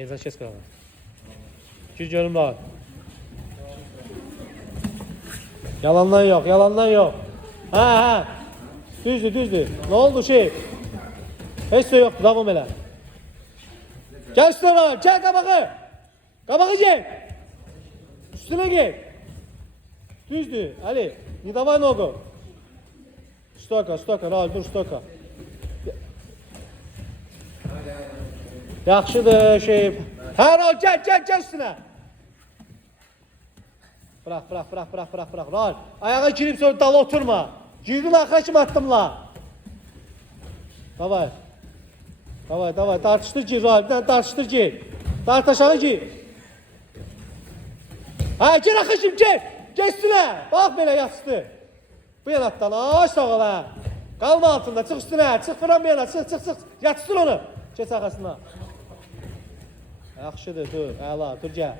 Heyecan kes kralı. Gir görün bak. Yalandan yok, yalandan yok. Ha. Düzdür. Ne oldu şey? Hiç şey yok, devam elə. Gel üstüne bak, gel kabağı. Kabağı gel. Üstüne gel. Düzdür, Ali. Ne davay nogu? Stoka, Rahul dur stoka. Yaxşıdır şey. Ha Rahul gel üstüne. Bırak. Rahul. Ayağa girip sonra dala oturma. Girdin arka kim attım la. Davay. Tartıştır gir Rahul. Bir tane tartıştır gir. Tart aşağı gir. Ha gir arka kim gir. Gel üstüne. Bak böyle yatsıdı. Bu yanattan aç sağ ha. Kalma altında çık üstüne. Çık fıran bir yana çık. Yatsın onu. Geç arkasına. Yaxşıdır dur. Əla dur gel.